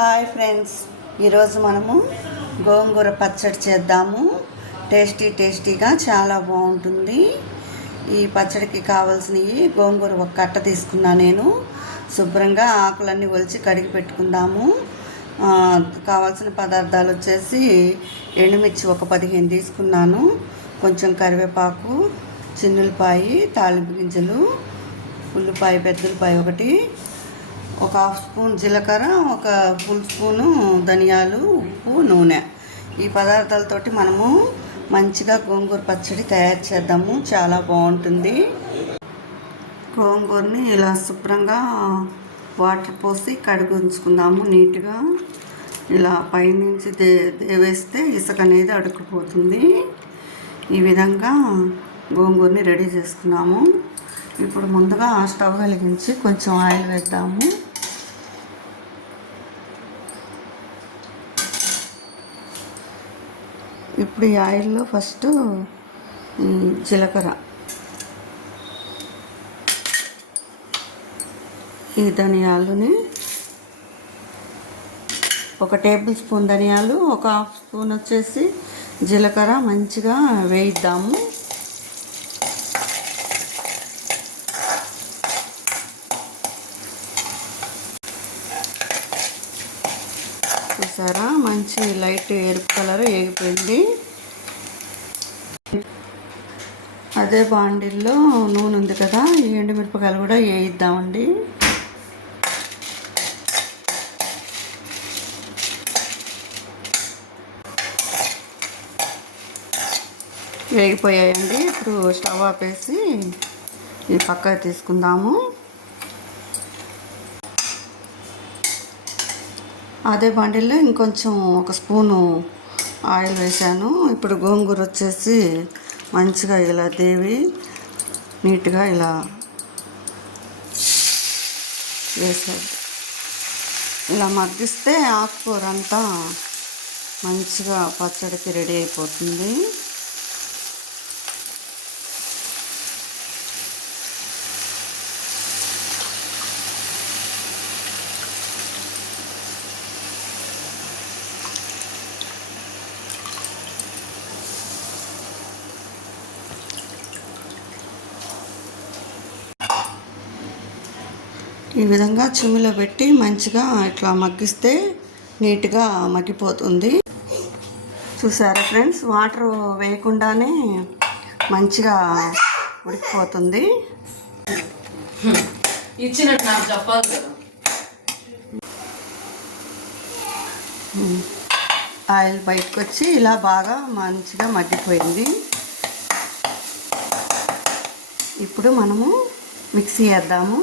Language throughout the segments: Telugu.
Hi friends. ఈరోజు మనము గోంగూర పచ్చడి చేద్దాము. టేస్టీ టేస్టీగా చాలా బాగుంటుంది. ఈ పచ్చడికి కావాల్సినవి గోంగూర ఒక కట్ట తీసుకున్నా నేను. శుభ్రంగా ఆకులన్నీ ఒలిచి కడిగి పెట్టుకుందాము. కావాల్సిన పదార్థాలు వచ్చేసి ఎండుమిర్చి ఒక పదిహేను తీసుకున్నాను. కొంచెం కరివేపాకు చిన్నులపాయి తాలింపు గింజలు ఉల్లిపాయ పెద్దలపాయ ఒకటి ఒక హాఫ్ స్పూన్ జీలకర్ర ఒక ఫుల్ స్పూను ధనియాలు ఉప్పు నూనె. ఈ పదార్థాలతోటి మనము మంచిగా గోంగూర పచ్చడి తయారు చేద్దాము. చాలా బాగుంటుంది. గోంగూరని ఇలా శుభ్రంగా వాటర్ పోసి కడుగు ఉంచుకుందాము. నీట్గా ఇలా పైనుంచి దే దేవేస్తే ఇసుక అనేది అడుక్కుపోతుంది. ఈ విధంగా గోంగూరని రెడీ చేసుకున్నాము. ఇప్పుడు ముందుగా స్టవ్ వెలిగించి కొంచెం ఆయిల్ వేద్దాము. ఇప్పుడు ఈ ఆయిల్లో ఫస్ట్ జీలకర్ర. ఈ ధనియాలుని ఒక టేబుల్ స్పూన్ ధనియాలు ఒక హాఫ్ స్పూన్ వచ్చేసి జీలకర్ర మంచిగా వేయిద్దాము. చూసారా? మంచి లైట్ ఎరుపు కలర్ ఏగిపోయింది అదే బాండిల్లో నూనె ఉంది కదా ఈ ఎండుమిరపకాయలు కూడా వేయిద్దామండి. వేగిపోయాయండి. ఇప్పుడు స్టవ్ ఆపేసి ఈ పక్కకు తీసుకుందాము. అదే బండిల్లో ఇంకొంచెం ఒక స్పూను ఆయిల్ వేసాను ఇప్పుడు గోంగూర వచ్చేసి మంచిగా ఇలా దేవి నీట్గా ఇలా వేసాడు ఇలా మగ్గిస్తే ఆకుకూర అంతా మంచిగా పచ్చడికి రెడీ అయిపోతుంది. ఈ విధంగా చిమ్మిలో పెట్టి మంచిగా ఇట్లా మగ్గిస్తే నీట్గా మగ్గిపోతుంది. చూసారా ఫ్రెండ్స్? వాటర్ వేయకుండానే మంచిగా ఉడికిపోతుంది. ఇచ్చినట్టు నాకు చెప్పాలి కదా. ఆయిల్ బయటకు వచ్చి ఇలా బాగా మంచిగా మగ్గిపోయింది. ఇప్పుడు మనము మిక్సీ వేద్దాము.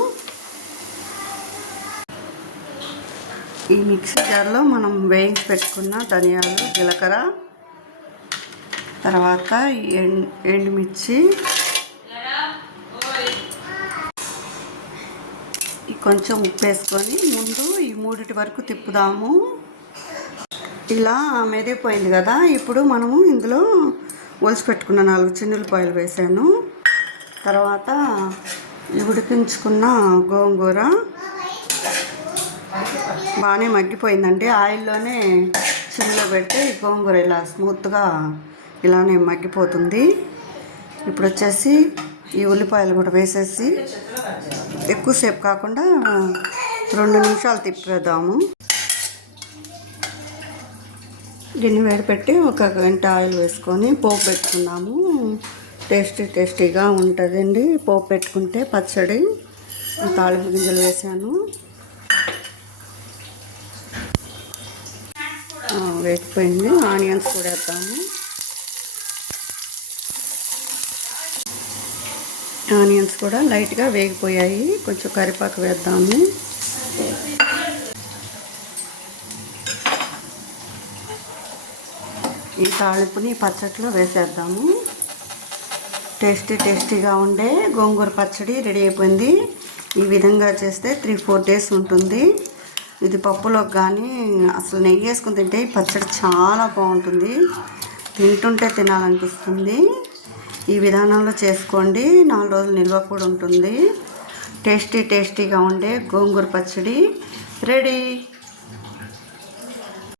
ఈ మిక్సీ జార్లో మనం వేయించి పెట్టుకున్న ధనియాలు జీలకర్ర తర్వాత ఈ ఎండుమిర్చి కొంచెం ఉప్పు వేసుకొని ముందు ఈ మూడిటి వరకు తిప్పుదాము. ఇలా మెదిగిపోయింది కదా ఇప్పుడు మనము ఇందులో ఒలిచి పెట్టుకున్న నాలుగు చిన్నులపాయలు వేసాను. తర్వాత ఉడికించుకున్న గోంగూర బాగానే మగ్గిపోయిందండి ఆయిల్లోనే చిమ్లో పెడితే ఈ గోంగూర ఇలా స్మూత్గా ఇలానే మగ్గిపోతుంది. ఇప్పుడు వచ్చేసి ఈ ఉల్లిపాయలు కూడా వేసేసి ఎక్కువసేపు కాకుండా రెండు నిమిషాలు తిప్పేద్దాము. గిన్నె వేడి పెట్టి ఒక గంట ఆయిల్ వేసుకొని పోపు పెట్టుకున్నాము. టేస్టీ టేస్టీగా ఉంటుందండి. పోపు పెట్టుకుంటే పచ్చడి. తాళింపు గింజలు వేసాను. వేగిపోయింది ఆనియన్స్ కూడా వేద్దాము. ఆనియన్స్ కూడా లైట్గా వేగిపోయాయి. కొంచెం కరివేపాకు వేద్దాము. ఈ తాళింపుని పచ్చట్లో వేసేద్దాము. టేస్టీ టేస్టీగా ఉండే గోంగూర పచ్చడి రెడీ అయిపోయింది. ఈ విధంగా చేస్తే త్రీ ఫోర్ డేస్ ఉంటుంది. ఇది పప్పులోకి కానీ అసలు నెయ్యి వేసుకుని తింటే ఈ పచ్చడి చాలా బాగుంటుంది. తింటుంటే తినాలనిపిస్తుంది. ఈ విధానంలో చేసుకోండి. నాలుగు రోజులు నిల్వ కూడా ఉంటుంది. టేస్టీ టేస్టీగా ఉండే గోంగూర పచ్చడి రెడీ.